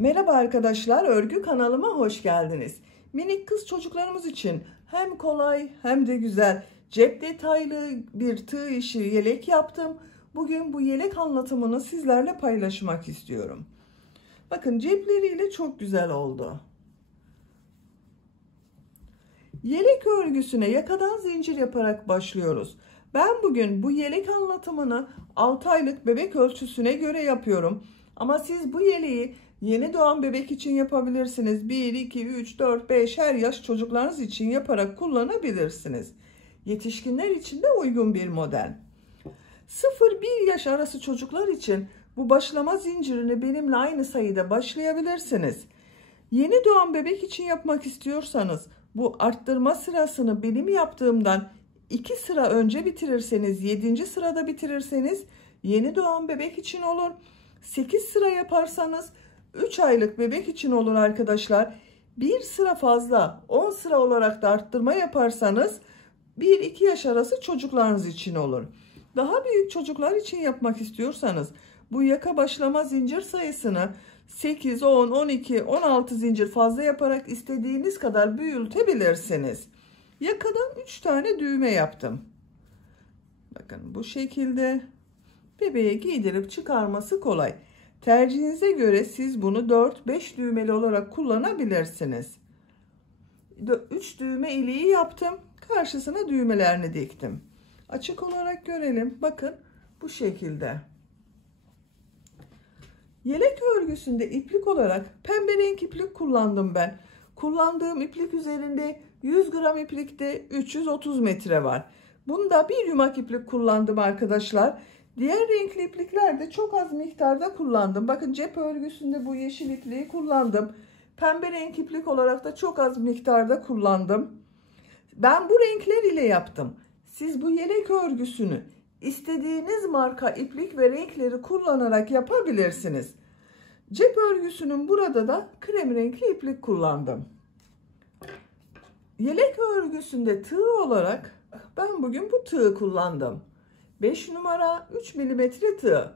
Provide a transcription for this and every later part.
Merhaba arkadaşlar, örgü kanalıma hoş geldiniz. Minik kız çocuklarımız için hem kolay hem de güzel, cep detaylı bir tığ işi yelek yaptım. Bugün bu yelek anlatımını sizlerle paylaşmak istiyorum. Bakın cepleriyle çok güzel oldu. Yelek örgüsüne yakadan zincir yaparak başlıyoruz. Ben bugün bu yelek anlatımını 6 aylık bebek ölçüsüne göre yapıyorum. Ama siz bu yeleği yeni doğan bebek için yapabilirsiniz. 1, 2, 3, 4, 5 her yaş çocuklarınız için yaparak kullanabilirsiniz. Yetişkinler için de uygun bir model. 0-1 yaş arası çocuklar için bu başlama zincirini benimle aynı sayıda başlayabilirsiniz. Yeni doğan bebek için yapmak istiyorsanız bu arttırma sırasını benim yaptığımdan 2 sıra önce bitirirseniz, 7. sırada bitirirseniz yeni doğan bebek için olur. 8 sıra yaparsanız 3 aylık bebek için olur arkadaşlar. 1 sıra fazla 10 sıra olarak da arttırma yaparsanız 1-2 yaş arası çocuklarınız için olur. Daha büyük çocuklar için yapmak istiyorsanız bu yaka başlama zincir sayısını 8, 10, 12, 16 zincir fazla yaparak istediğiniz kadar büyütebilirsiniz. Yakadan 3 tane düğme yaptım. Bakın bu şekilde bebeğe giydirip çıkarması kolay. Tercihinize göre siz bunu 4-5 düğmeli olarak kullanabilirsiniz. 3 düğme iliği yaptım. Karşısına düğmelerini diktim. Açık olarak görelim. Bakın bu şekilde. Yelek örgüsünde iplik olarak pembe renk iplik kullandım ben. Kullandığım iplik üzerinde 100 gram iplikte 330 metre var. Bunda bir yumak iplik kullandım arkadaşlar. Diğer renkli iplikler çok az miktarda kullandım. Bakın cep örgüsünde bu yeşil ipliği kullandım. Pembe renk iplik olarak da çok az miktarda kullandım. Ben bu renkler ile yaptım. Siz bu yelek örgüsünü İstediğiniz marka iplik ve renkleri kullanarak yapabilirsiniz. Cep örgüsünün burada da krem renkli iplik kullandım. Yelek örgüsünde tığ olarak ben bugün bu tığı kullandım. 5 numara 3 milimetre tığ.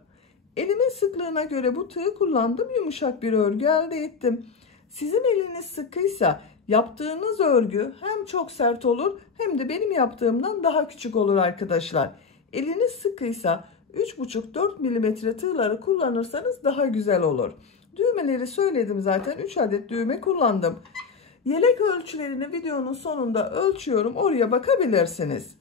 Elimin sıklığına göre bu tığı kullandım. Yumuşak bir örgü elde ettim. Sizin eliniz sıkıysa yaptığınız örgü hem çok sert olur hem de benim yaptığımdan daha küçük olur arkadaşlar. Eliniz sıkıysa 3,5-4 milimetre tığları kullanırsanız daha güzel olur. Düğmeleri söyledim zaten. 3 adet düğme kullandım. Yelek ölçülerini videonun sonunda ölçüyorum. Oraya bakabilirsiniz.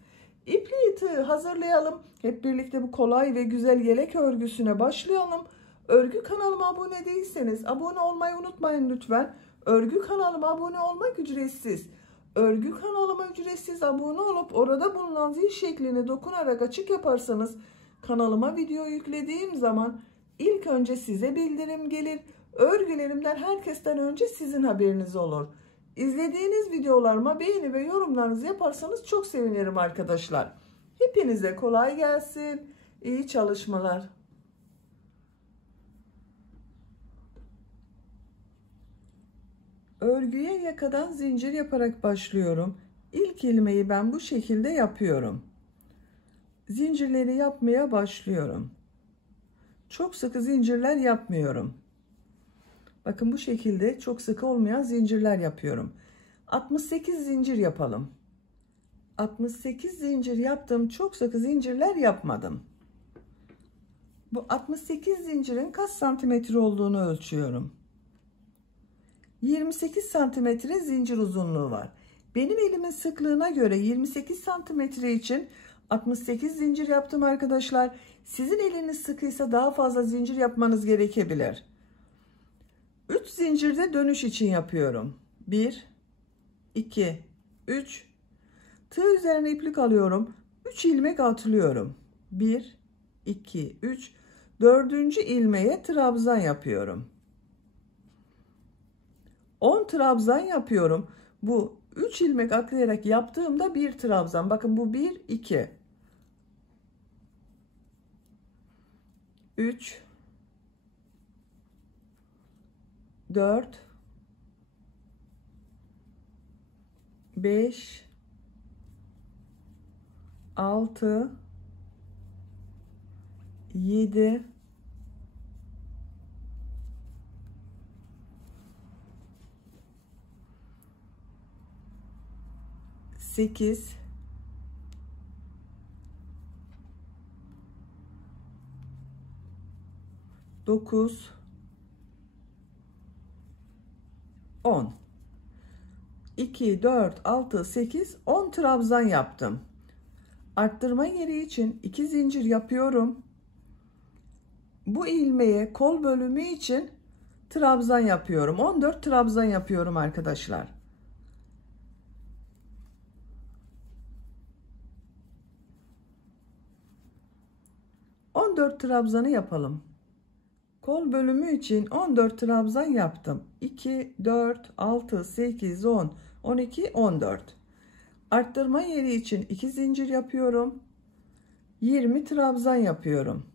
İpliği tığ hazırlayalım. Hep birlikte bu kolay ve güzel yelek örgüsüne başlayalım. Örgü kanalıma abone değilseniz abone olmayı unutmayın lütfen. Örgü kanalıma abone olmak ücretsiz. Örgü kanalıma ücretsiz abone olup orada bulunan zil şeklini dokunarak açık yaparsanız kanalıma video yüklediğim zaman ilk önce size bildirim gelir. Örgülerimden herkesten önce sizin haberiniz olur. İzlediğiniz videolarıma beğeni ve yorumlarınızı yaparsanız çok sevinirim arkadaşlar. Hepinize kolay gelsin. İyi çalışmalar. Örgüye yakadan zincir yaparak başlıyorum. İlk ilmeği ben bu şekilde yapıyorum. Zincirleri yapmaya başlıyorum. Çok sıkı zincirler yapmıyorum. Bakın bu şekilde çok sıkı olmayan zincirler yapıyorum. 68 zincir yapalım. 68 zincir yaptım. Çok sıkı zincirler yapmadım. Bu 68 zincirin kaç santimetre olduğunu ölçüyorum. 28 santimetre zincir uzunluğu var. Benim elimin sıklığına göre 28 santimetre için 68 zincir yaptım arkadaşlar. Sizin eliniz sıkıysa daha fazla zincir yapmanız gerekebilir. 3 zincirde dönüş için yapıyorum. 1, 2, 3. Tığ üzerine iplik alıyorum. 3 ilmek atlıyorum. 1, 2, 3. 4. ilmeğe trabzan yapıyorum. 10 trabzan yapıyorum. Bu 3 ilmek atlayarak yaptığımda bir trabzan. Bakın bu 1, 2, 3, 4, 5, 6, 7, 8, 9, 10. 2, 4, 6, 8, 10 trabzan yaptım. Arttırma yeri için 2 zincir yapıyorum. Bu ilmeğe kol bölümü için trabzan yapıyorum. 14 trabzan yapıyorum arkadaşlar. ...14 trabzanı yapalım. Kol bölümü için 14 trabzan yaptım. 2, 4, 6, 8, 10, 12, 14. Arttırma yeri için 2 zincir yapıyorum. 20 trabzan yapıyorum.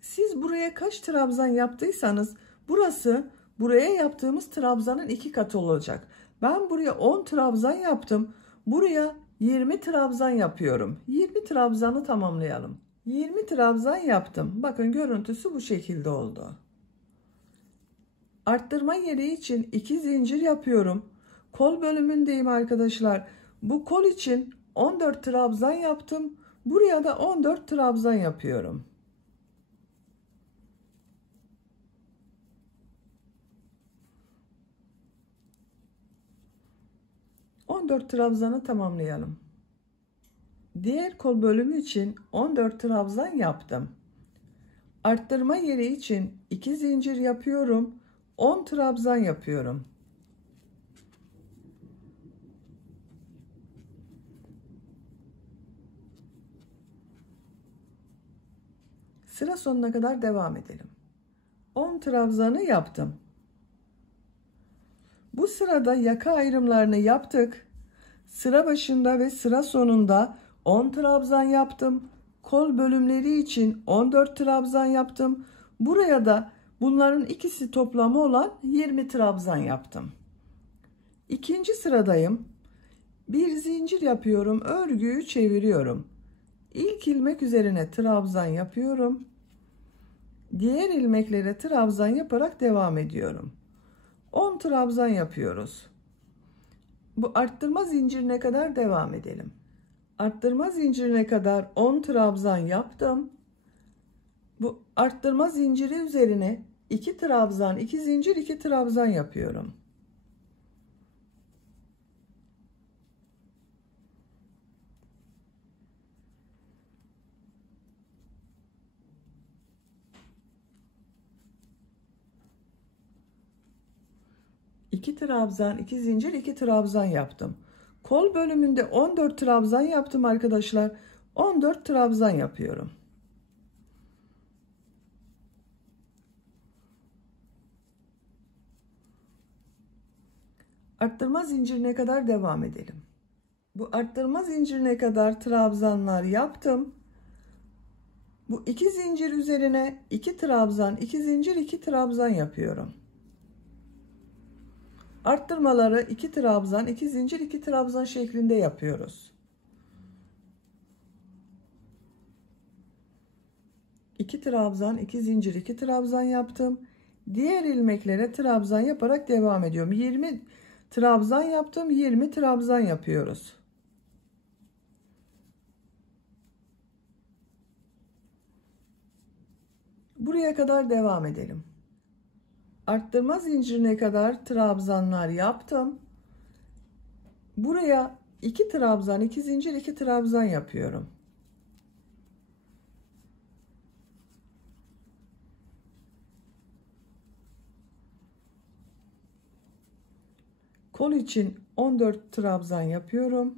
Siz buraya kaç trabzan yaptıysanız buraya yaptığımız trabzanın 2 katı olacak. Ben buraya 10 trabzan yaptım. Buraya 20 trabzan yapıyorum. 20 trabzanı tamamlayalım. 20 trabzan yaptım. Bakın görüntüsü bu şekilde oldu. Arttırma yeri için 2 zincir yapıyorum. Kol bölümündeyim arkadaşlar. Bu kol için 14 trabzan yaptım. Buraya da 14 trabzan yapıyorum. ...14 trabzanı tamamlayalım. Diğer kol bölümü için 14 trabzan yaptım. Arttırma yeri için 2 zincir yapıyorum. 10 trabzan yapıyorum. Sıra sonuna kadar devam edelim. 10 trabzanı yaptım. Bu sırada yaka ayrımlarını yaptık. Sıra başında ve sıra sonunda 10 trabzan yaptım. Kol bölümleri için 14 trabzan yaptım. Buraya da bunların ikisi toplamı olan 20 trabzan yaptım. İkinci sıradayım. Bir zincir yapıyorum. Örgüyü çeviriyorum. İlk ilmek üzerine trabzan yapıyorum. Diğer ilmeklere trabzan yaparak devam ediyorum. 10 trabzan yapıyoruz. Bu arttırma zincirine kadar devam edelim. Arttırma zincirine kadar 10 trabzan yaptım. Bu arttırma zinciri üzerine 2 trabzan, 2 zincir, 2 trabzan yapıyorum. İki trabzan, 2 zincir, 2 trabzan yaptım. Kol bölümünde 14 trabzan yaptım arkadaşlar. 14 trabzan yapıyorum. Arttırma zincirine kadar devam edelim. Bu arttırma zincirine kadar trabzanlar yaptım. Bu 2 zincir üzerine 2 trabzan, 2 zincir, 2 trabzan yapıyorum. Arttırmaları 2 trabzan, 2 zincir, 2 trabzan şeklinde yapıyoruz. 2 trabzan, 2 zincir, 2 trabzan yaptım. Diğer ilmeklere trabzan yaparak devam ediyorum. 20 trabzan yaptım, 20 trabzan yapıyoruz. Buraya kadar devam edelim. Arttırma zincirine kadar trabzanlar yaptım. Buraya 2 trabzan, 2 zincir, 2 trabzan yapıyorum. Kol için 14 trabzan yapıyorum.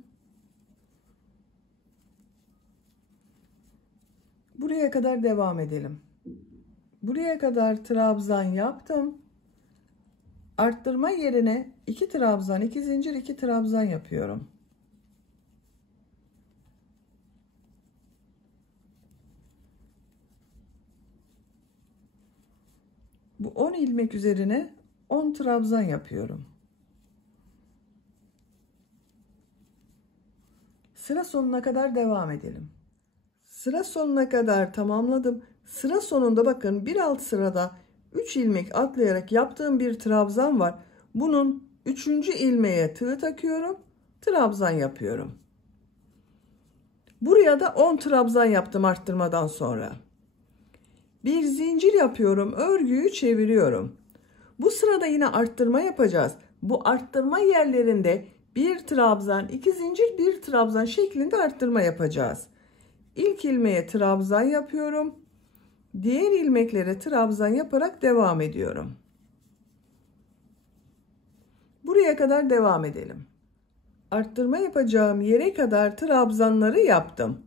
Buraya kadar devam edelim. Buraya kadar trabzan yaptım. Arttırma yerine 2 trabzan, 2 zincir, 2 trabzan yapıyorum. Bu 10 ilmek üzerine 10 trabzan yapıyorum. Sıra sonuna kadar devam edelim. Sıra sonuna kadar tamamladım. Sıra sonunda bakın bir alt sırada 3 ilmek atlayarak yaptığım bir trabzan var. Bunun 3. ilmeğe tığ takıyorum. Trabzan yapıyorum. Buraya da 10 trabzan yaptım arttırmadan sonra. Bir zincir yapıyorum. Örgüyü çeviriyorum. Bu sırada yine arttırma yapacağız. Bu arttırma yerlerinde bir trabzan, 2 zincir, bir trabzan şeklinde arttırma yapacağız. İlk ilmeğe trabzan yapıyorum. Diğer ilmeklere trabzan yaparak devam ediyorum. Buraya kadar devam edelim. Arttırma yapacağım yere kadar trabzanları yaptım.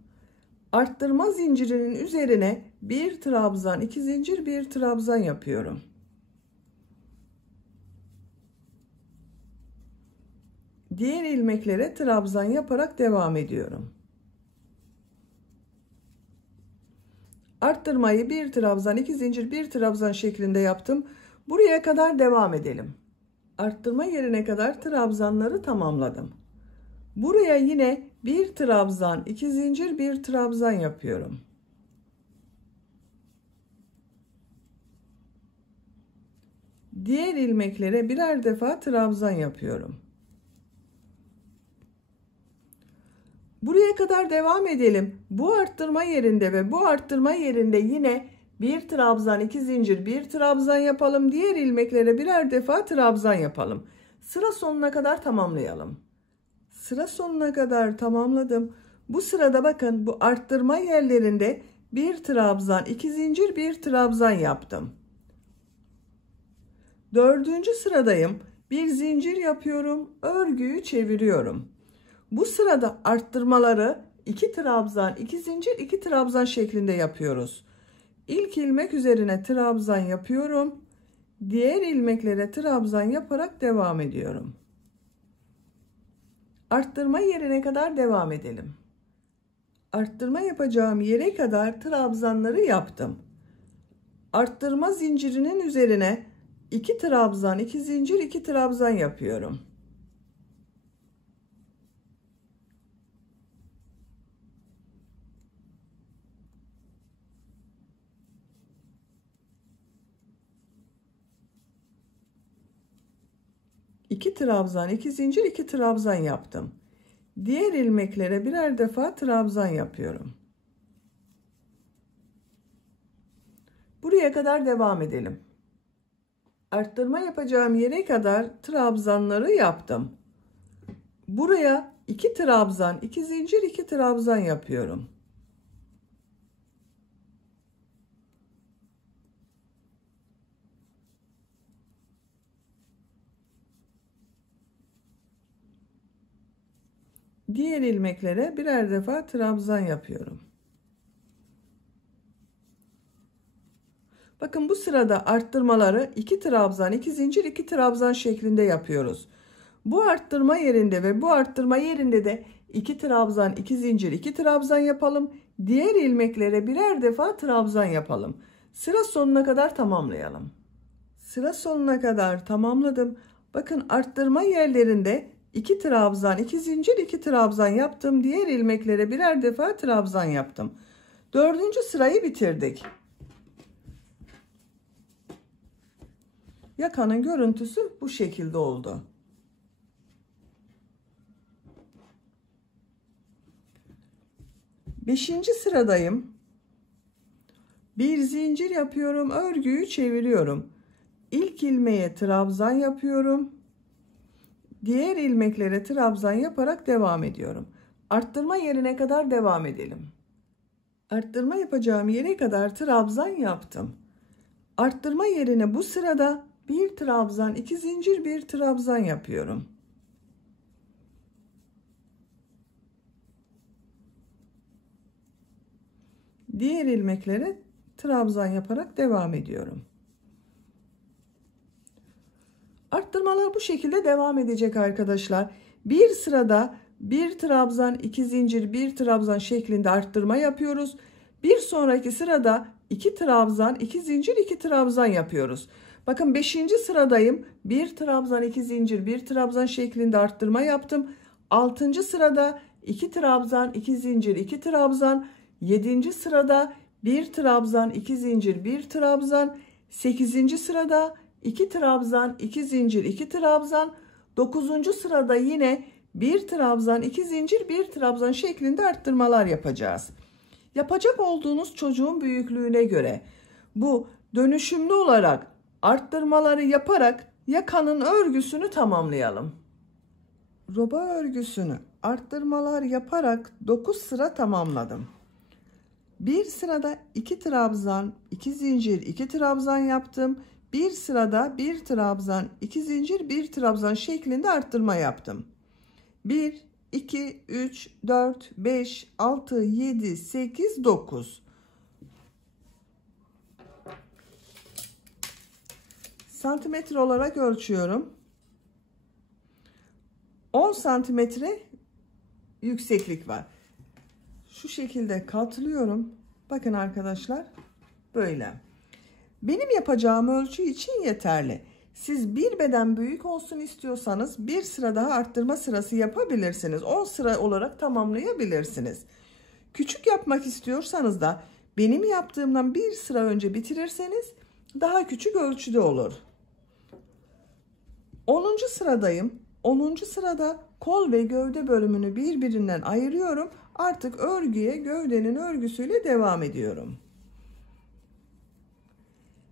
Arttırma zincirinin üzerine bir trabzan, 2 zincir, bir trabzan yapıyorum. Diğer ilmeklere trabzan yaparak devam ediyorum. Arttırmayı bir trabzan, 2 zincir, bir trabzan şeklinde yaptım. Buraya kadar devam edelim. Arttırma yerine kadar trabzanları tamamladım. Buraya yine bir trabzan, 2 zincir, bir trabzan yapıyorum. Diğer ilmeklere birer defa trabzan yapıyorum. Buraya kadar devam edelim. Bu arttırma yerinde ve bu arttırma yerinde yine bir trabzan, 2 zincir, bir trabzan yapalım. Diğer ilmeklere birer defa trabzan yapalım. Sıra sonuna kadar tamamlayalım. Sıra sonuna kadar tamamladım. Bu sırada bakın bu arttırma yerlerinde bir trabzan, 2 zincir, bir trabzan yaptım. 4. sıradayım. Bir zincir yapıyorum. Örgüyü çeviriyorum. Bu sırada arttırmaları 2 trabzan, 2 zincir, 2 trabzan şeklinde yapıyoruz. İlk ilmek üzerine trabzan yapıyorum. Diğer ilmeklere trabzan yaparak devam ediyorum. Arttırma yerine kadar devam edelim. Arttırma yapacağım yere kadar trabzanları yaptım. Arttırma zincirinin üzerine 2 trabzan, 2 zincir, 2 trabzan yapıyorum. İki trabzan, 2 zincir, 2 trabzan yaptım. Diğer ilmeklere birer defa trabzan yapıyorum. Buraya kadar devam edelim. Arttırma yapacağım yere kadar trabzanları yaptım. Buraya 2 trabzan, 2 zincir, 2 trabzan yapıyorum. Diğer ilmeklere birer defa trabzan yapıyorum. Bakın bu sırada arttırmaları 2 trabzan, 2 zincir, 2 trabzan şeklinde yapıyoruz. Bu arttırma yerinde ve bu arttırma yerinde de 2 trabzan, 2 zincir, 2 trabzan yapalım. Diğer ilmeklere birer defa trabzan yapalım. Sıra sonuna kadar tamamlayalım. Sıra sonuna kadar tamamladım. Bakın arttırma yerlerinde 2 trabzan, 2 zincir, 2 trabzan yaptım. Diğer ilmeklere birer defa trabzan yaptım. 4. sırayı bitirdik. Yakanın görüntüsü bu şekilde oldu. Beşinci sıradayım. Bir zincir yapıyorum. Örgüyü çeviriyorum. İlk ilmeğe trabzan yapıyorum. Diğer ilmeklere trabzan yaparak devam ediyorum. Arttırma yerine kadar devam edelim. Arttırma yapacağım yere kadar trabzan yaptım. Arttırma yerine bu sırada bir trabzan, 2 zincir, bir trabzan yapıyorum. Diğer ilmeklere trabzan yaparak devam ediyorum. Arttırmalar bu şekilde devam edecek arkadaşlar. Bir sırada bir trabzan, 2 zincir, bir trabzan şeklinde arttırma yapıyoruz. Bir sonraki sırada 2 trabzan, 2 zincir, 2 trabzan yapıyoruz. Bakın 5. sıradayım. Bir trabzan, 2 zincir, bir trabzan şeklinde arttırma yaptım. 6. sırada 2 trabzan, 2 zincir, 2 trabzan. 7. sırada 1 trabzan, 2 zincir, 1 trabzan. 8. sırada 2 trabzan, 2 zincir, 2 trabzan. 9. sırada yine 1 trabzan, 2 zincir, 1 trabzan şeklinde arttırmalar yapacağız. Yapacak olduğunuz çocuğun büyüklüğüne göre bu dönüşümlü olarak arttırmaları yaparak yakanın örgüsünü tamamlayalım. Roba örgüsünü arttırmalar yaparak 9 sıra tamamladım. Bir sırada 2 trabzan, 2 zincir, 2 trabzan yaptım. Bir sırada 1 trabzan, 2 zincir, 1 trabzan şeklinde arttırma yaptım. 1, 2, 3, 4, 5, 6, 7, 8, 9. Santimetre olarak ölçüyorum. 10 santimetre yükseklik var. Şu şekilde katlıyorum. Bakın arkadaşlar, böyle. Benim yapacağım ölçü için yeterli. Siz bir beden büyük olsun istiyorsanız bir sıra daha arttırma sırası yapabilirsiniz. 10 sıra olarak tamamlayabilirsiniz. Küçük yapmak istiyorsanız da benim yaptığımdan bir sıra önce bitirirseniz daha küçük ölçüde olur. 10. sıradayım. 10. sırada kol ve gövde bölümünü birbirinden ayırıyorum. Artık örgüye gövdenin örgüsüyle devam ediyorum.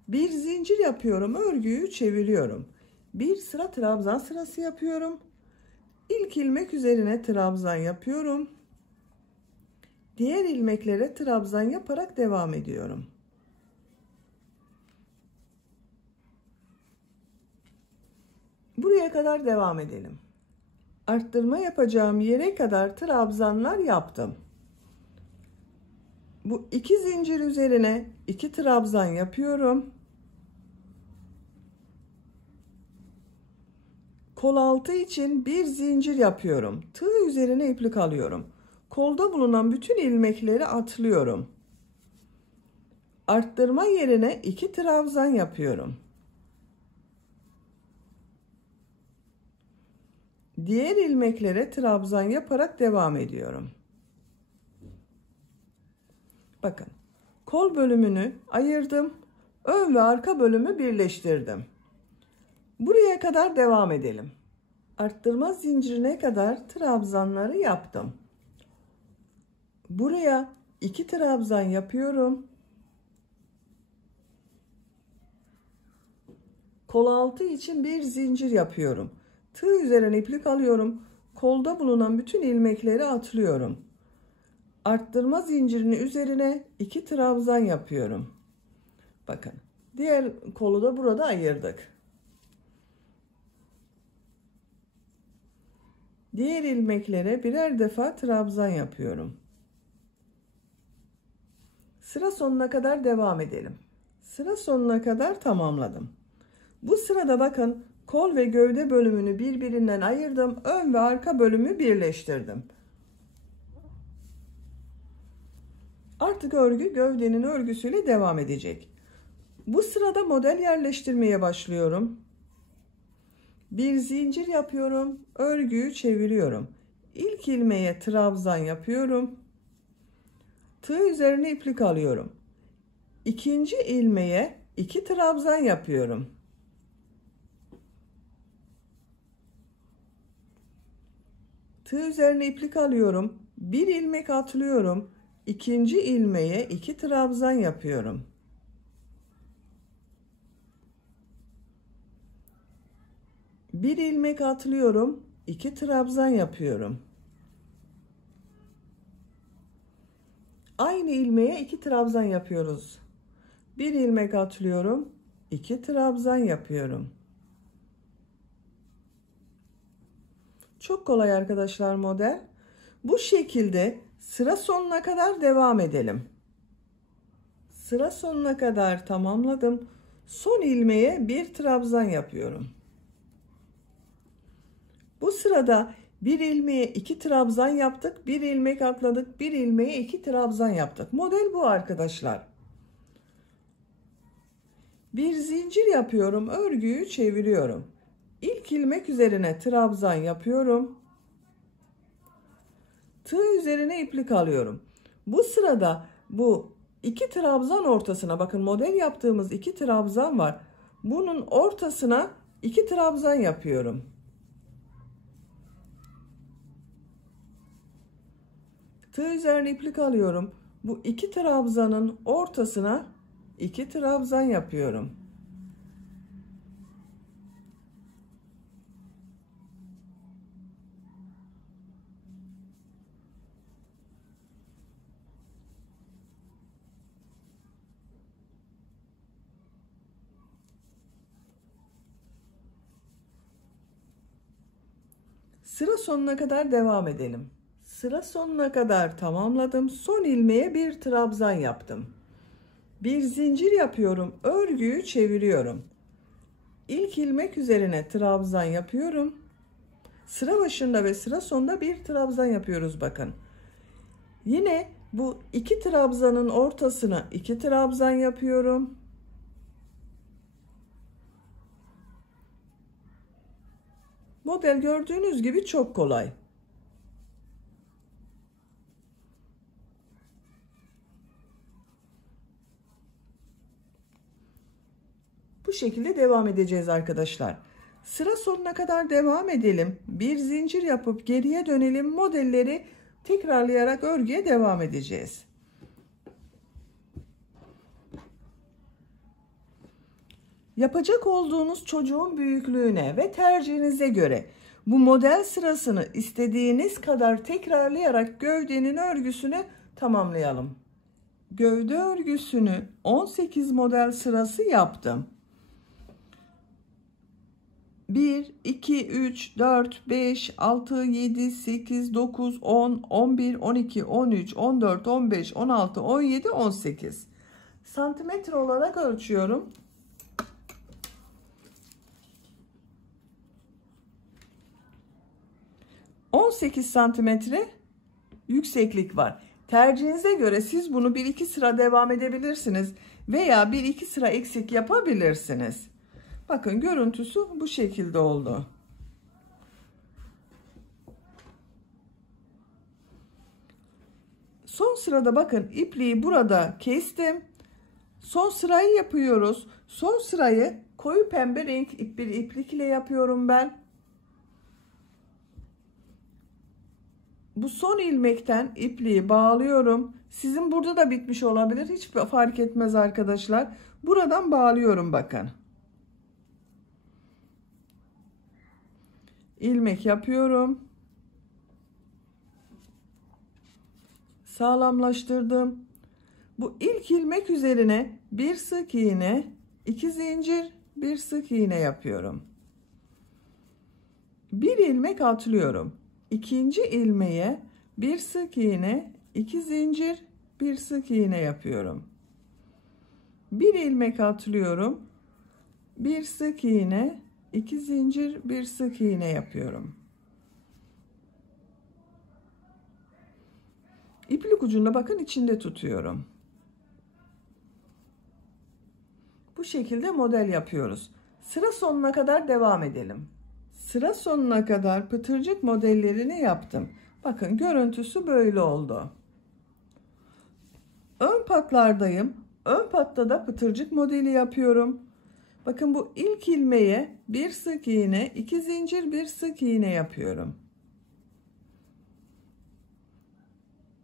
Bir zincir yapıyorum, örgüyü çeviriyorum. Bir sıra trabzan sırası yapıyorum. İlk ilmek üzerine trabzan yapıyorum. Diğer ilmeklere trabzan yaparak devam ediyorum. Buraya kadar devam edelim. Arttırma yapacağım yere kadar trabzanlar yaptım. Bu 2 zincir üzerine 2 trabzan yapıyorum. Kol altı için bir zincir yapıyorum. Tığ üzerine iplik alıyorum. Kolda bulunan bütün ilmekleri atlıyorum. Arttırma yerine 2 trabzan yapıyorum. Diğer ilmeklere trabzan yaparak devam ediyorum. Bakın, kol bölümünü ayırdım. Ön ve arka bölümü birleştirdim. Buraya kadar devam edelim. Arttırma zincirine kadar trabzanları yaptım. Buraya 2 trabzan yapıyorum. Kol altı için bir zincir yapıyorum. Tığ üzerine iplik alıyorum. Kolda bulunan bütün ilmekleri atlıyorum. Arttırma zincirinin üzerine 2 trabzan yapıyorum. Bakın, diğer kolu da burada ayırdık. Diğer ilmeklere birer defa trabzan yapıyorum. Sıra sonuna kadar devam edelim. Sıra sonuna kadar tamamladım. Bu sırada bakın, kol ve gövde bölümünü birbirinden ayırdım. Ön ve arka bölümü birleştirdim. Artık örgü gövdenin örgüsüyle devam edecek. Bu sırada model yerleştirmeye başlıyorum. Bir zincir yapıyorum. Örgüyü çeviriyorum. İlk ilmeğe trabzan yapıyorum. Tığ üzerine iplik alıyorum. İkinci ilmeğe 2 trabzan yapıyorum. Tığ üzerine iplik alıyorum. Bir ilmek atlıyorum. İkinci ilmeğe 2 trabzan yapıyorum. Bir ilmek atlıyorum. 2 trabzan yapıyorum. Aynı ilmeğe 2 trabzan yapıyoruz. Bir ilmek atlıyorum. 2 trabzan yapıyorum. Çok kolay arkadaşlar model. Bu şekilde sıra sonuna kadar devam edelim. Sıra sonuna kadar tamamladım. Son ilmeğe bir trabzan yapıyorum. Bu sırada bir ilmeğe 2 trabzan yaptık. Bir ilmek atladık. Bir ilmeğe 2 trabzan yaptık. Model bu arkadaşlar. Bir zincir yapıyorum. Örgüyü çeviriyorum. İlk ilmek üzerine trabzan yapıyorum. Tığ üzerine iplik alıyorum. Bu sırada bu iki trabzan ortasına, bakın model yaptığımız iki trabzan var. Bunun ortasına iki trabzan yapıyorum. Tığ üzerine iplik alıyorum. Bu iki trabzanın ortasına iki trabzan yapıyorum. Sıra sonuna kadar devam edelim. Sıra sonuna kadar tamamladım. Son ilmeğe bir trabzan yaptım. Bir zincir yapıyorum. Örgüyü çeviriyorum. İlk ilmek üzerine trabzan yapıyorum. Sıra başında ve sıra sonunda bir trabzan yapıyoruz bakın. Yine bu iki trabzanın ortasına iki trabzan yapıyorum. Model gördüğünüz gibi çok kolay. Bu şekilde devam edeceğiz arkadaşlar. Sıra sonuna kadar devam edelim. Bir zincir yapıp geriye dönelim. Modelleri tekrarlayarak örgüye devam edeceğiz. Yapacak olduğunuz çocuğun büyüklüğüne ve tercihinize göre bu model sırasını istediğiniz kadar tekrarlayarak gövdenin örgüsünü tamamlayalım. Gövde örgüsünü 18 model sırası yaptım. 1, 2, 3, 4, 5, 6, 7, 8, 9, 10, 11, 12, 13, 14, 15, 16, 17, 18. Santimetre olarak ölçüyorum. 18 santimetre yükseklik var. Tercihinize göre siz bunu 1-2 sıra devam edebilirsiniz veya 1-2 sıra eksik yapabilirsiniz. Bakın görüntüsü bu şekilde oldu. Son sırada bakın ipliği burada kestim. Son sırayı yapıyoruz. Son sırayı koyu pembe renk bir iplik ile yapıyorum ben. Bu son ilmekten ipliği bağlıyorum. Sizin burada da bitmiş olabilir. Hiç fark etmez arkadaşlar. Buradan bağlıyorum bakın. İlmek yapıyorum. Sağlamlaştırdım. Bu ilk ilmek üzerine bir sık iğne, 2 zincir, bir sık iğne yapıyorum. Bir ilmek atlıyorum. İkinci ilmeğe bir sık iğne, 2 zincir, bir sık iğne yapıyorum. Bir ilmek atlıyorum. Bir sık iğne, 2 zincir, bir sık iğne yapıyorum. İplik ucunda bakın içinde tutuyorum. Bu şekilde model yapıyoruz. Sıra sonuna kadar devam edelim. Sıra sonuna kadar pıtırcık modellerini yaptım. Bakın görüntüsü böyle oldu. Ön patlardayım. Ön patta da pıtırcık modeli yapıyorum. Bakın bu ilk ilmeğe bir sık iğne, 2 zincir, bir sık iğne yapıyorum.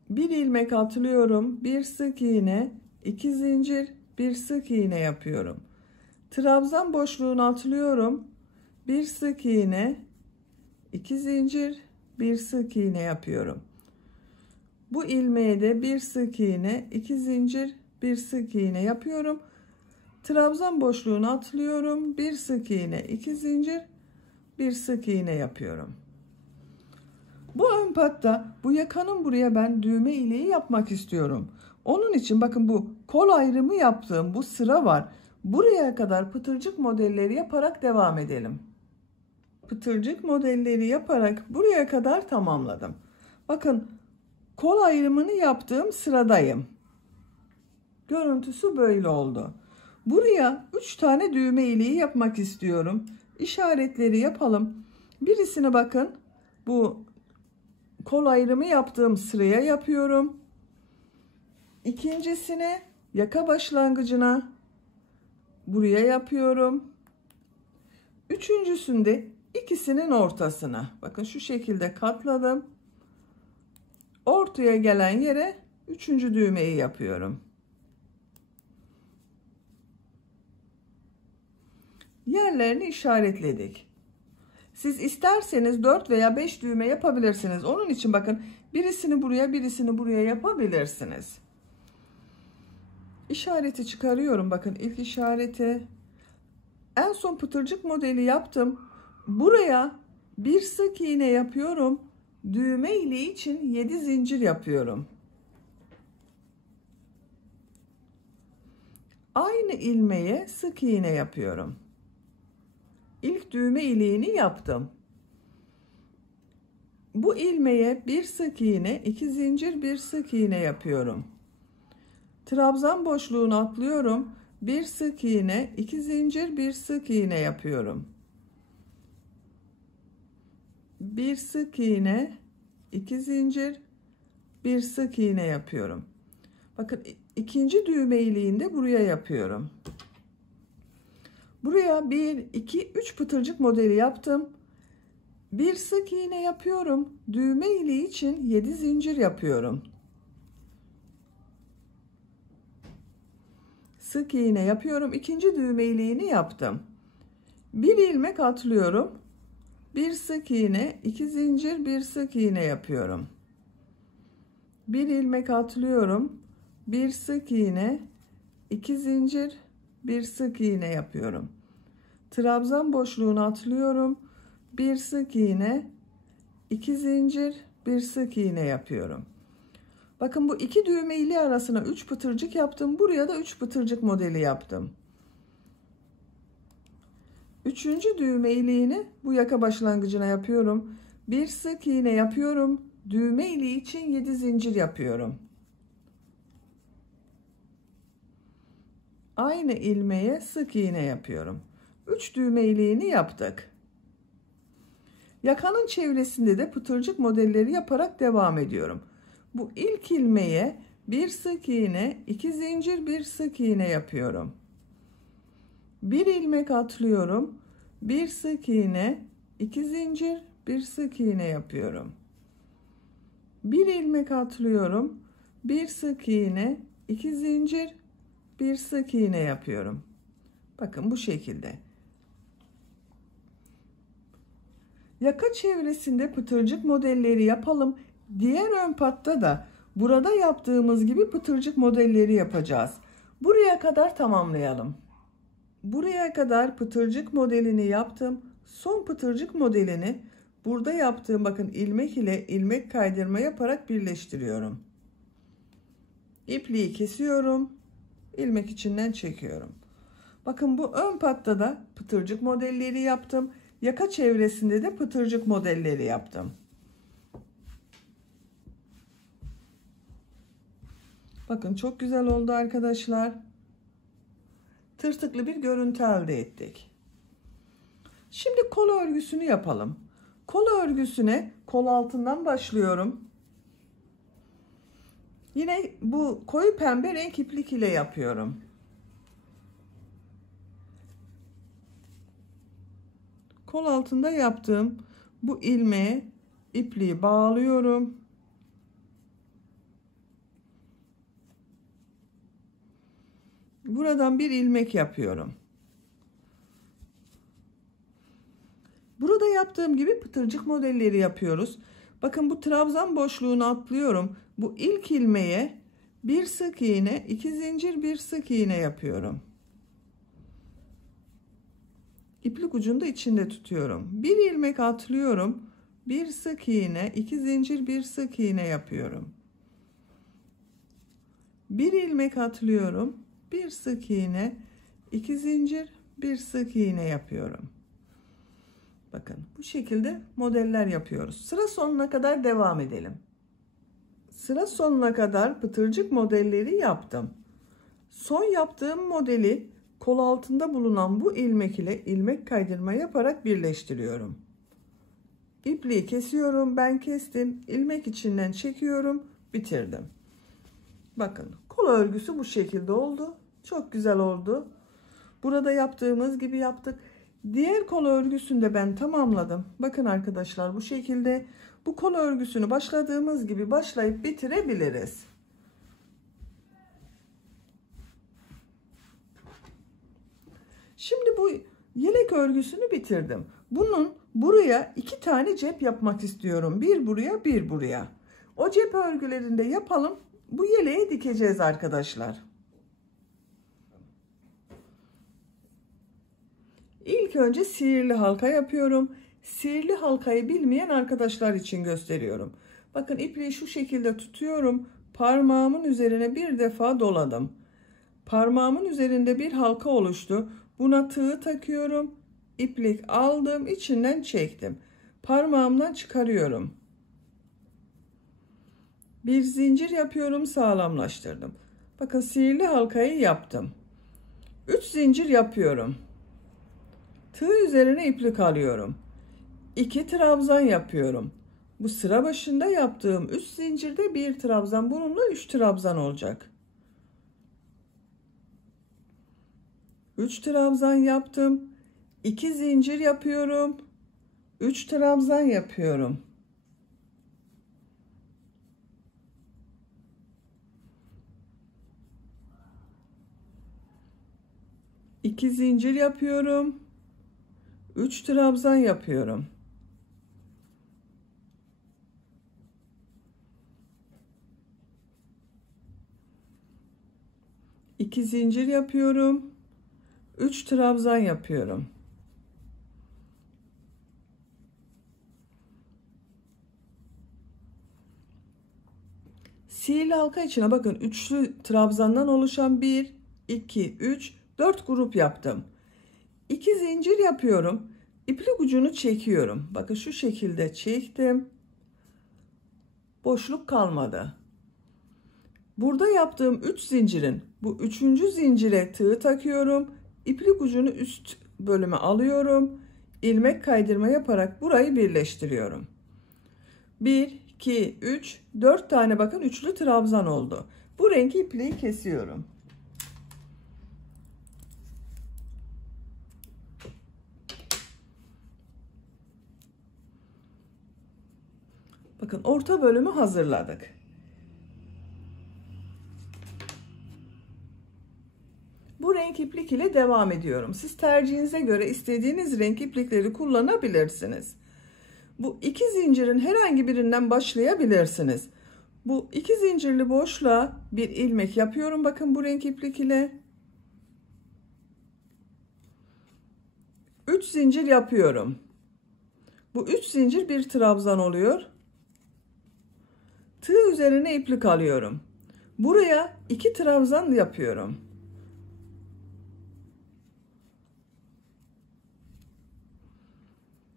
Bir ilmek atlıyorum. Bir sık iğne, 2 zincir, bir sık iğne yapıyorum. Trabzan boşluğunu atlıyorum. Bir sık iğne, 2 zincir, bir sık iğne yapıyorum. Bu ilmeğe de bir sık iğne, 2 zincir, bir sık iğne yapıyorum. Trabzan boşluğunu atlıyorum. Bir sık iğne, 2 zincir, bir sık iğne yapıyorum. Bu ön patta bu yakanın buraya ben düğme iliği yapmak istiyorum. Onun için bakın bu kol ayrımı yaptığım bu sıra var. Buraya kadar pıtırcık modelleri yaparak devam edelim. Pıtırcık modelleri yaparak buraya kadar tamamladım. Bakın kol ayrımını yaptığım sıradayım. Görüntüsü böyle oldu. Buraya 3 tane düğme iliği yapmak istiyorum. İşaretleri yapalım. Birisini bakın bu kol ayrımı yaptığım sıraya yapıyorum. İkincisini yaka başlangıcına buraya yapıyorum. Üçüncüsünde ikisinin ortasına. Bakın şu şekilde katladım. Ortaya gelen yere üçüncü düğmeyi yapıyorum. Yerlerini işaretledik. Siz isterseniz 4 veya 5 düğme yapabilirsiniz. Onun için bakın birisini buraya, birisini buraya yapabilirsiniz. İşareti çıkarıyorum. Bakın ilk işareti. En son pıtırcık modeli yaptım. Buraya bir sık iğne yapıyorum. Düğme iliği için 7 zincir yapıyorum. Aynı ilmeğe sık iğne yapıyorum. İlk düğme iliğini yaptım. Bu ilmeğe bir sık iğne, 2 zincir, bir sık iğne yapıyorum. Trabzan boşluğunu atlıyorum. Bir sık iğne, 2 zincir, bir sık iğne yapıyorum. Bir sık iğne, 2 zincir, bir sık iğne yapıyorum. Bakın ikinci düğme iliğinde buraya yapıyorum. Buraya 1, 2, 3 pıtırcık modeli yaptım. Bir sık iğne yapıyorum. Düğme iliği için 7 zincir yapıyorum. Sık iğne yapıyorum. İkinci düğme iliğini yaptım. Bir ilmek atlıyorum. Bir sık iğne, 2 zincir, bir sık iğne yapıyorum. Bir ilmek atlıyorum. Bir sık iğne, 2 zincir, bir sık iğne yapıyorum. Trabzan boşluğunu atlıyorum. Bir sık iğne, 2 zincir, bir sık iğne yapıyorum. Bakın bu iki düğme iliği arasına 3 pıtırcık yaptım. Buraya da 3 pıtırcık modeli yaptım. Üçüncü düğme iliğini bu yaka başlangıcına yapıyorum. Bir sık iğne yapıyorum. Düğme iliği için 7 zincir yapıyorum. Aynı ilmeğe sık iğne yapıyorum. 3 düğme iliğini yaptık. Yakanın çevresinde de pıtırcık modelleri yaparak devam ediyorum. Bu ilk ilmeğe bir sık iğne, 2 zincir, bir sık iğne yapıyorum. Bir ilmek atlıyorum. Bir sık iğne, 2 zincir, bir sık iğne yapıyorum. Bir ilmek atlıyorum. Bir sık iğne, 2 zincir, bir sık iğne yapıyorum. Bakın bu şekilde. Yaka çevresinde pıtırcık modelleri yapalım. Diğer ön patta da burada yaptığımız gibi pıtırcık modelleri yapacağız. Buraya kadar tamamlayalım. Buraya kadar pıtırcık modelini yaptım. Son pıtırcık modelini burada yaptığım bakın ilmek ile ilmek kaydırma yaparak birleştiriyorum. İpliği kesiyorum. İlmek içinden çekiyorum. Bakın bu ön patta da pıtırcık modelleri yaptım. Yaka çevresinde de pıtırcık modelleri yaptım. Bakın çok güzel oldu arkadaşlar. Tırtıklı bir görüntü elde ettik. Şimdi kol örgüsünü yapalım. Kol örgüsüne kol altından başlıyorum. Yine bu koyu pembe renk iplik ile yapıyorum. Kol altında yaptığım bu ilmeğe ipliği bağlıyorum. Buradan bir ilmek yapıyorum. Burada yaptığım gibi pıtırcık modelleri yapıyoruz. Bakın bu trabzan boşluğunu atlıyorum. Bu ilk ilmeğe bir sık iğne, 2 zincir, bir sık iğne yapıyorum. İplik ucunu da içinde tutuyorum. Bir ilmek atlıyorum. Bir sık iğne, 2 zincir, bir sık iğne yapıyorum. Bir ilmek atlıyorum. Bir sık iğne, 2 zincir, bir sık iğne yapıyorum. Bakın bu şekilde modeller yapıyoruz. Sıra sonuna kadar devam edelim. Sıra sonuna kadar pıtırcık modelleri yaptım. Son yaptığım modeli kol altında bulunan bu ilmek ile ilmek kaydırma yaparak birleştiriyorum. İpliği kesiyorum. Ben kestim. İlmek içinden çekiyorum. Bitirdim. Bakın kol örgüsü bu şekilde oldu. Çok güzel oldu. Burada yaptığımız gibi yaptık. Diğer kol örgüsünü de ben tamamladım. Bakın arkadaşlar bu şekilde bu kol örgüsünü başladığımız gibi başlayıp bitirebiliriz. Şimdi bu yelek örgüsünü bitirdim. Bunun buraya 2 tane cep yapmak istiyorum. Bir buraya, bir buraya. O cep örgülerini de yapalım. Bu yeleğe dikeceğiz arkadaşlar. İlk önce sihirli halka yapıyorum. Sihirli halkayı bilmeyen arkadaşlar için gösteriyorum. Bakın ipliği şu şekilde tutuyorum. Parmağımın üzerine bir defa doladım. Parmağımın üzerinde bir halka oluştu. Buna tığ takıyorum. İplik aldım, içinden çektim. Parmağımdan çıkarıyorum. Bir zincir yapıyorum, sağlamlaştırdım. Bakın sihirli halkayı yaptım. 3 zincir yapıyorum. Tığ üzerine iplik alıyorum. 2 trabzan yapıyorum. Bu sıra başında yaptığım 3 zincirde 1 trabzan, bununla 3 trabzan olacak. 3 trabzan yaptım. 2 zincir yapıyorum. 3 trabzan yapıyorum. 2 zincir yapıyorum. 3 trabzan yapıyorum. İki zincir yapıyorum. 3 trabzan yapıyorum. Sihirli halka içine bakın üçlü trabzandan oluşan 1, 2, 3, 4 grup yaptım. 2 zincir yapıyorum. İplik ucunu çekiyorum. Bakın şu şekilde çektim. Boşluk kalmadı. Burada yaptığım 3 zincirin bu 3. zincire tığ takıyorum. İplik ucunu üst bölüme alıyorum. İlmek kaydırma yaparak burayı birleştiriyorum. 1, 2, 3, 4 tane bakın üçlü trabzan oldu. Bu renk ipliği kesiyorum. Bakın orta bölümü hazırladık. Bu renk iplik ile devam ediyorum. Siz tercihinize göre istediğiniz renk iplikleri kullanabilirsiniz. Bu 2 zincirin herhangi birinden başlayabilirsiniz. Bu 2 zincirli boşluğa bir ilmek yapıyorum. Bakın bu renk iplik ile 3 zincir yapıyorum. Bu 3 zincir bir trabzan oluyor. Tığ üzerine iplik alıyorum. Buraya 2 trabzan yapıyorum.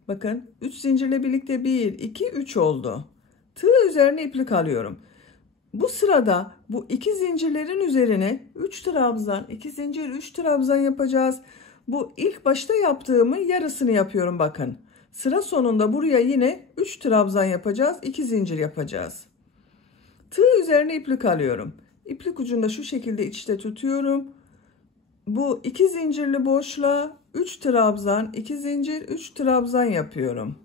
Bakın 3 zincirle birlikte 1, 2, 3 oldu. Tığ üzerine iplik alıyorum. Bu sırada bu 2 zincirlerin üzerine 3 trabzan, 2 zincir, 3 trabzan yapacağız. Bu ilk başta yaptığımın yarısını yapıyorum bakın. Sıra sonunda buraya yine 3 trabzan yapacağız, 2 zincir yapacağız. Tığ üzerine iplik alıyorum. İplik ucunda şu şekilde içte tutuyorum. Bu 2 zincirli boşluğa 3 trabzan, 2 zincir, 3 trabzan yapıyorum.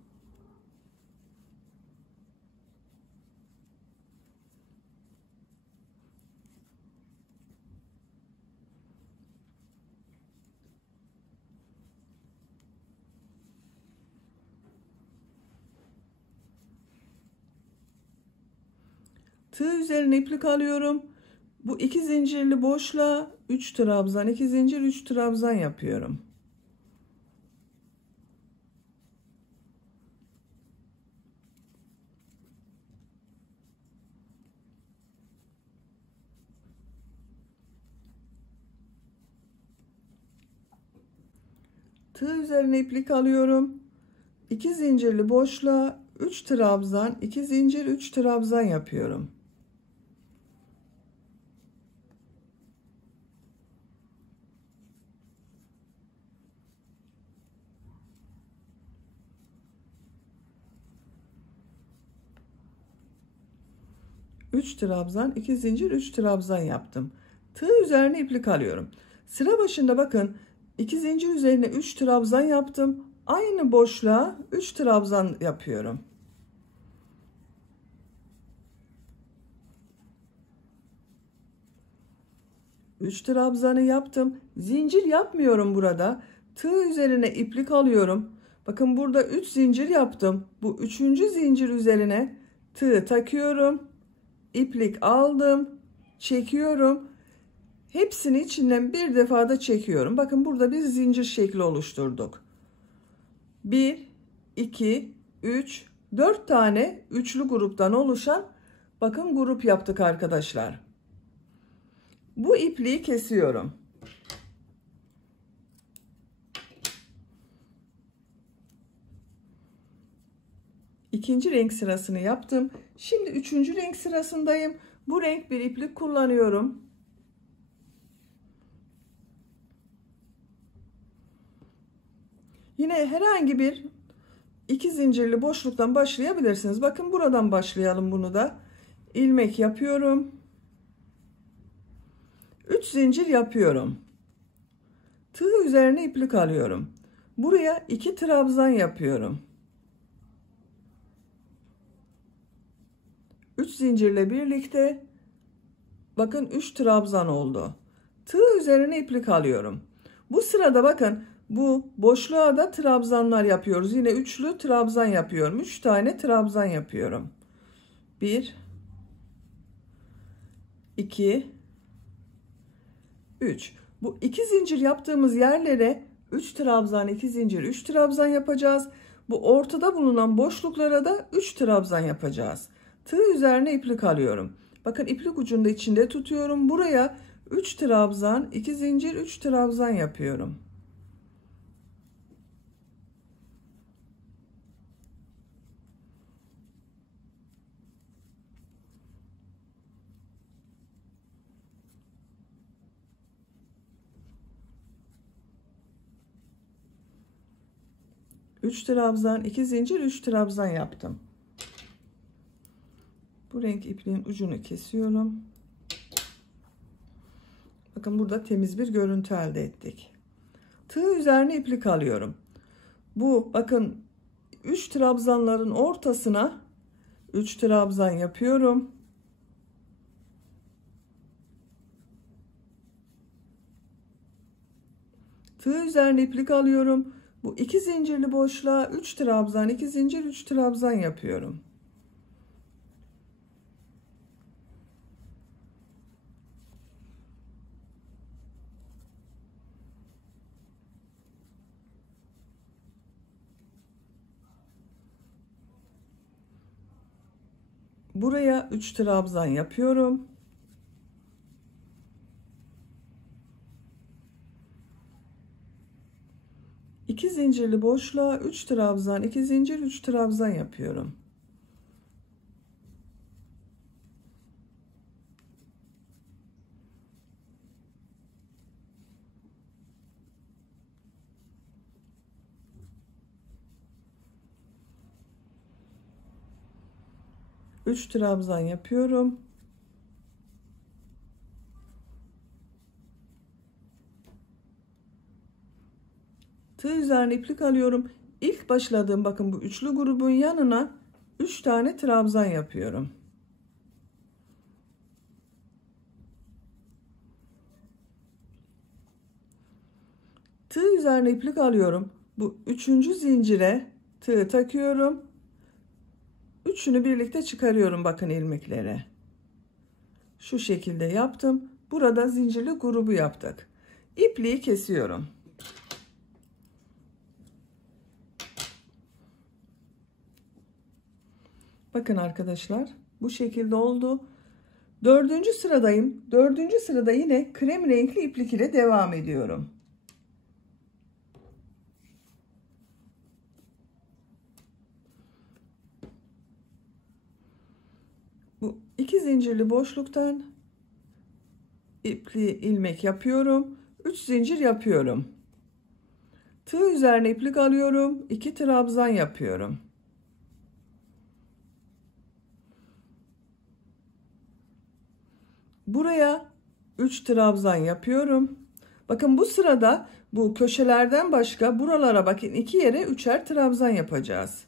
Tığ üzerine iplik alıyorum. Bu 2 zincirli boşluğa 3 trabzan, 2 zincir, 3 trabzan yapıyorum. Tığ üzerine iplik alıyorum. 2 zincirli boşluğa 3 trabzan, 2 zincir, 3 trabzan yapıyorum. 3 trabzan, 2 zincir, 3 trabzan yaptım. Tığ üzerine iplik alıyorum. Sıra başında bakın 2 zincir üzerine 3 trabzan yaptım. Aynı boşluğa 3 trabzan yapıyorum. Üç trabzanı yaptım. Zincir yapmıyorum burada. Tığ üzerine iplik alıyorum. Bakın burada 3 zincir yaptım. Bu 3. zincir üzerine tığ takıyorum. İplik aldım. Çekiyorum. Hepsini içinden bir defada çekiyorum. Bakın burada bir zincir şekli oluşturduk. 1, 2, 3, 4 tane üçlü gruptan oluşan bakın grup yaptık arkadaşlar. Bu ipliği kesiyorum. İkinci renk sırasını yaptım. Şimdi üçüncü renk sırasındayım. Bu renk bir iplik kullanıyorum. Yine herhangi bir iki zincirli boşluktan başlayabilirsiniz. Bakın buradan başlayalım bunu da. İlmek yapıyorum. 3 zincir yapıyorum. Tığ üzerine iplik alıyorum. Buraya 2 trabzan yapıyorum. 3 zincirle birlikte bakın 3 trabzan oldu. Tığ üzerine iplik alıyorum. Bu sırada bakın bu boşluğa da trabzanlar yapıyoruz. Yine üçlü trabzan yapıyorum. 3 tane trabzan yapıyorum. 1 2 3. Bu 2 zincir yaptığımız yerlere 3 trabzan, 2 zincir, 3 trabzan yapacağız. Bu ortada bulunan boşluklara da 3 trabzan yapacağız. Tığ üzerine iplik alıyorum. Bakın iplik ucunu da içinde tutuyorum. Buraya 3 trabzan, 2 zincir, 3 trabzan yapıyorum. Üç trabzan, 2 zincir, 3 trabzan yaptım. Bu renk ipliğin ucunu kesiyorum. Bakın burada temiz bir görüntü elde ettik. Tığ üzerine iplik alıyorum. Bu bakın 3 trabzanların ortasına 3 trabzan yapıyorum. Tığ üzerine iplik alıyorum. Bu 2 zincirli boşluğa 3 trabzan, 2 zincir, 3 trabzan yapıyorum. Buraya 3 trabzan yapıyorum. İki zincirli boşluğa 3 trabzan, 2 zincir, 3 trabzan yapıyorum. Üç trabzan yapıyorum. Tığ üzerine iplik alıyorum. İlk başladığım bakın bu üçlü grubun yanına 3 tane trabzan yapıyorum. Tığ üzerine iplik alıyorum. Bu üçüncü zincire tığ takıyorum. Üçünü birlikte çıkarıyorum bakın ilmeklere. Şu şekilde yaptım. Burada zincirli grubu yaptık. İpliği kesiyorum. Bakın arkadaşlar bu şekilde oldu. Dördüncü sıradayım. Dördüncü sırada yine krem renkli iplik ile devam ediyorum. Bu iki zincirli boşluktan ipli ilmek yapıyorum. 3 zincir yapıyorum. Tığ üzerine iplik alıyorum. 2 trabzan yapıyorum. Buraya 3 trabzan yapıyorum. Bakın bu sırada bu köşelerden başka buralara bakın 2 yere 3'er trabzan yapacağız.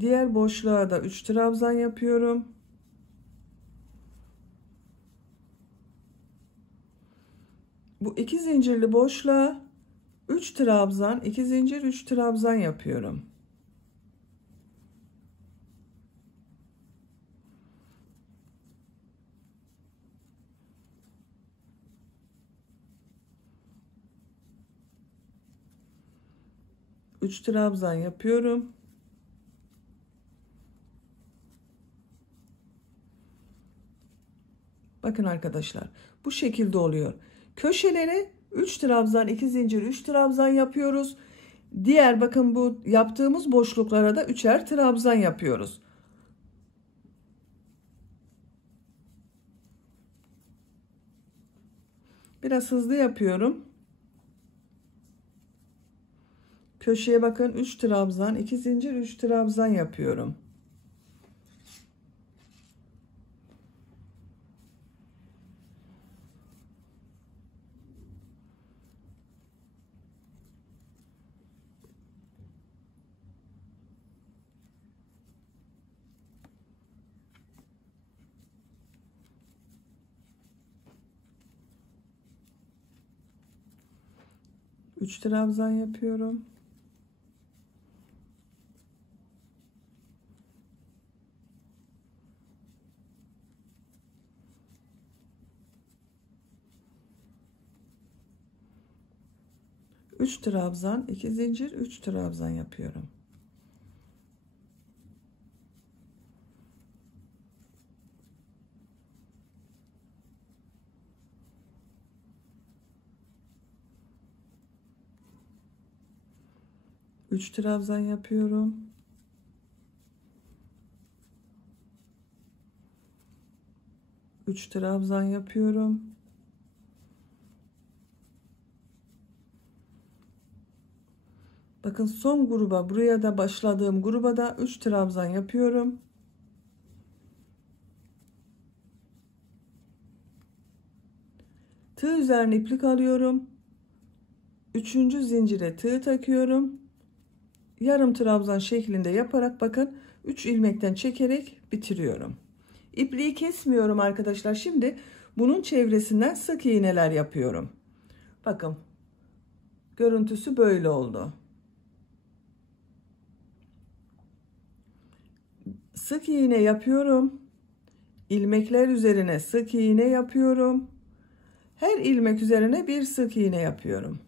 Diğer boşluğa da 3 trabzan yapıyorum. Bu 2 zincirli boşluğa 3 trabzan, 2 zincir, 3 trabzan yapıyorum. Üç trabzan yapıyorum. Bakın arkadaşlar, bu şekilde oluyor. Köşelere 3 trabzan, 2 zincir, 3 trabzan yapıyoruz. Diğer bakın bu yaptığımız boşluklara da 3'er trabzan yapıyoruz. Biraz hızlı yapıyorum. Köşeye bakın 3 trabzan, 2 zincir, 3 trabzan yapıyorum. Üç trabzan yapıyorum. Üç trabzan, 2 zincir, 3 trabzan yapıyorum. Üç trabzan yapıyorum. Üç trabzan yapıyorum. Bakın son gruba, buraya da başladığım gruba da 3 trabzan yapıyorum. Tığ üzerine iplik alıyorum. Üçüncü zincire tığ takıyorum. Yarım trabzan şeklinde yaparak bakın 3 ilmekten çekerek bitiriyorum. İpliği kesmiyorum arkadaşlar. Şimdi bunun çevresinden sık iğneler yapıyorum. Bakın görüntüsü böyle oldu. Sık iğne yapıyorum. İlmekler üzerine sık iğne yapıyorum. Her ilmek üzerine bir sık iğne yapıyorum.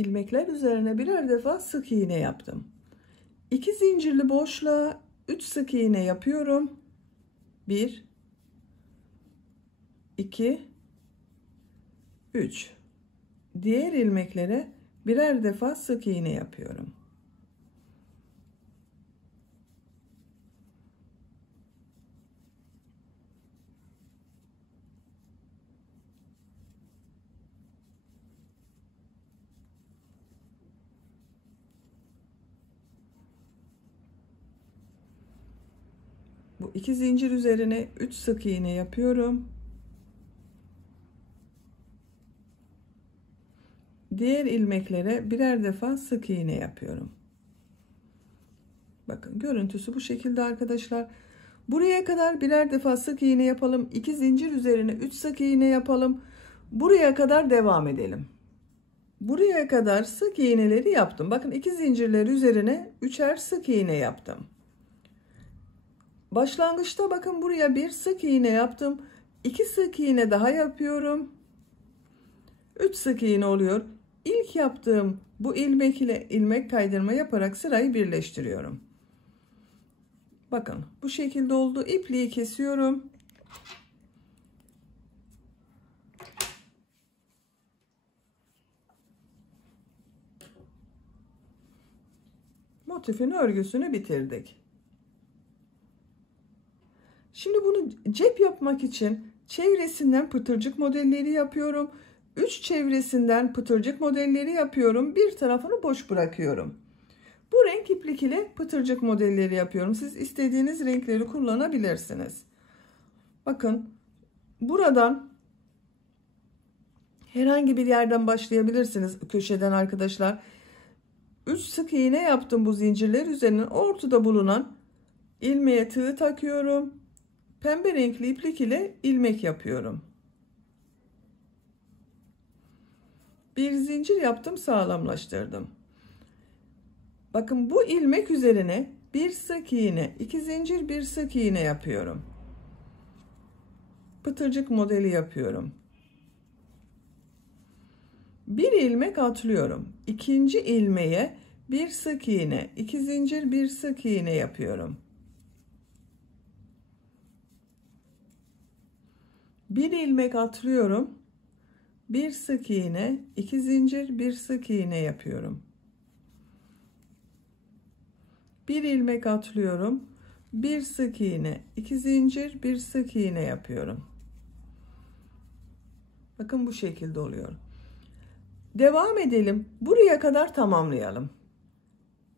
İlmekler üzerine birer defa sık iğne yaptım. 2 zincirli boşluğa 3 sık iğne yapıyorum. 1 2 3. Diğer ilmeklere birer defa sık iğne yapıyorum. Bu 2 zincir üzerine 3 sık iğne yapıyorum. Diğer ilmeklere birer defa sık iğne yapıyorum. Bakın görüntüsü bu şekilde arkadaşlar. Buraya kadar birer defa sık iğne yapalım. 2 zincir üzerine 3 sık iğne yapalım. Buraya kadar devam edelim. Buraya kadar sık iğneleri yaptım. Bakın 2 zincirler üzerine 3'er sık iğne yaptım. Başlangıçta bakın buraya bir sık iğne yaptım. 2 sık iğne daha yapıyorum. 3 sık iğne oluyor. İlk yaptığım bu ilmek ile ilmek kaydırma yaparak sırayı birleştiriyorum. Bakın bu şekilde oldu. İpliği kesiyorum. motifin örgüsünü bitirdik. Şimdi bunu cep yapmak için çevresinden pıtırcık modelleri yapıyorum. 3 çevresinden pıtırcık modelleri yapıyorum. Bir tarafını boş bırakıyorum. Bu renk iplik ile pıtırcık modelleri yapıyorum. Siz istediğiniz renkleri kullanabilirsiniz. Bakın buradan herhangi bir yerden başlayabilirsiniz. Köşeden arkadaşlar. 3 sık iğne yaptım bu zincirler üzerine. Ortada bulunan ilmeğe tığ takıyorum. Pembe renkli iplik ile ilmek yapıyorum. Bir zincir yaptım, sağlamlaştırdım. Bakın bu ilmek üzerine bir sık iğne, 2 zincir, bir sık iğne yapıyorum. Pıtırcık modeli yapıyorum. Bir ilmek atlıyorum. İkinci ilmeğe bir sık iğne, 2 zincir, bir sık iğne yapıyorum. Bir ilmek atlıyorum. Bir sık iğne, 2 zincir, bir sık iğne yapıyorum. Bir ilmek atlıyorum. Bir sık iğne, 2 zincir, bir sık iğne yapıyorum. Bakın bu şekilde oluyor. Devam edelim. Buraya kadar tamamlayalım.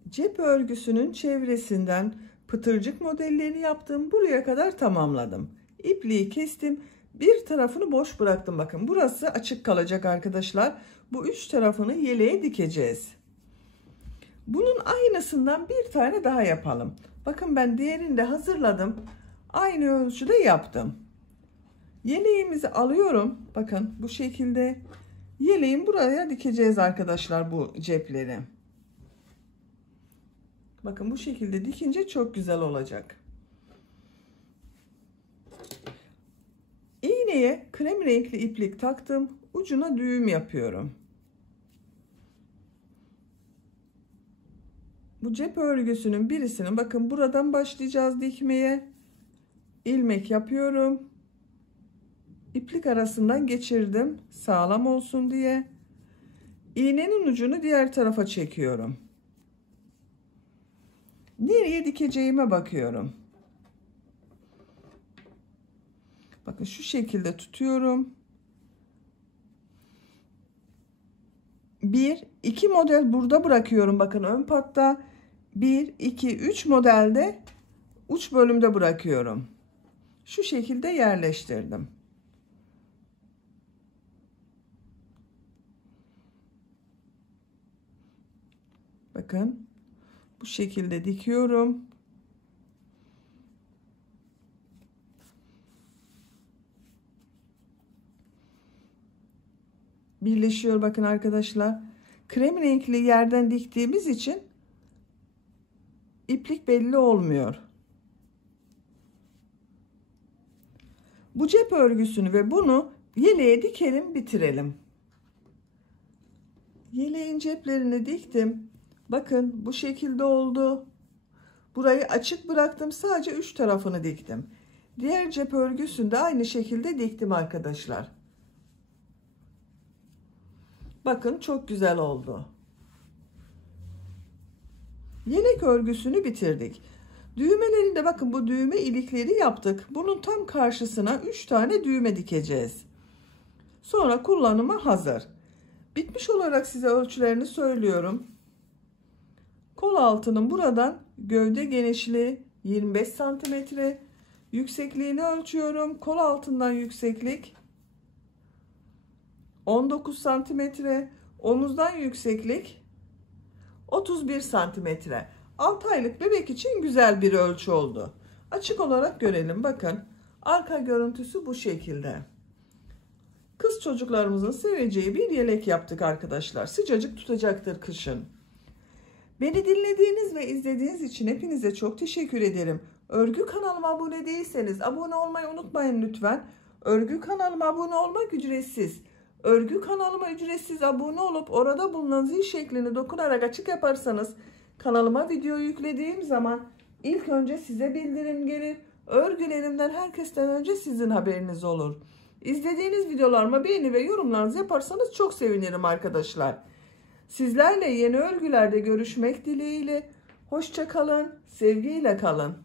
Cep örgüsünün çevresinden pıtırcık modelleri yaptım. Buraya kadar tamamladım. İpliği kestim. Bir tarafını boş bıraktım. Bakın burası açık kalacak arkadaşlar. Bu 3 tarafını yeleğe dikeceğiz. Bunun aynısından bir tane daha yapalım. Bakın ben diğerini de hazırladım. Aynı ölçüde yaptım. Yeleğimizi alıyorum. Bakın bu şekilde yeleğin buraya dikeceğiz arkadaşlar bu cepleri. Bakın bu şekilde dikince çok güzel olacak. İğneye krem renkli iplik taktım. Ucuna düğüm yapıyorum. Bu cep örgüsünün birisini bakın buradan başlayacağız dikmeye. İlmek yapıyorum. İplik arasından geçirdim sağlam olsun diye. İğnenin ucunu diğer tarafa çekiyorum. Nereye dikeceğime bakıyorum. Bakın şu şekilde tutuyorum. 1 2 model burada bırakıyorum. Bakın ön patta 1 2 3 modelde uç bölümde bırakıyorum. Şu şekilde yerleştirdim. Bakın bu şekilde dikiyorum. Birleşiyor bakın arkadaşlar. Krem renkli yerden diktiğimiz için iplik belli olmuyor. Bu cep örgüsünü ve bunu yeleğe dikelim, bitirelim. Yeleğin ceplerini diktim. Bakın bu şekilde oldu. Burayı açık bıraktım. Sadece 3 tarafını diktim. Diğer cep örgüsünü de aynı şekilde diktim arkadaşlar. Bakın çok güzel oldu. Yelek örgüsünü bitirdik. Düğmeleri de bakın bu düğme ilikleri yaptık. Bunun tam karşısına 3 tane düğme dikeceğiz. Sonra kullanıma hazır. Bitmiş olarak size ölçülerini söylüyorum. Kol altının buradan gövde genişliği 25 santimetre. Yüksekliğini ölçüyorum. Kol altından yükseklik 19 santimetre. Omuzdan yükseklik 31 santimetre. 6 aylık bebek için güzel bir ölçü oldu. Açık olarak görelim. Bakın arka görüntüsü bu şekilde. Kız çocuklarımızın seveceği bir yelek yaptık arkadaşlar. Sıcacık tutacaktır kışın. Beni dinlediğiniz ve izlediğiniz için hepinize çok teşekkür ederim. Örgü kanalıma abone değilseniz abone olmayı unutmayın lütfen. Örgü kanalıma abone olmak ücretsiz. Örgü kanalıma ücretsiz abone olup orada bulunan zil şeklini dokunarak açık yaparsanız kanalıma video yüklediğim zaman ilk önce size bildirim gelir. Örgülerimden herkesten önce sizin haberiniz olur. İzlediğiniz videolarıma beğeni ve yorumlarınızı yaparsanız çok sevinirim arkadaşlar. Sizlerle yeni örgülerde görüşmek dileğiyle. Hoşça kalın, sevgiyle kalın.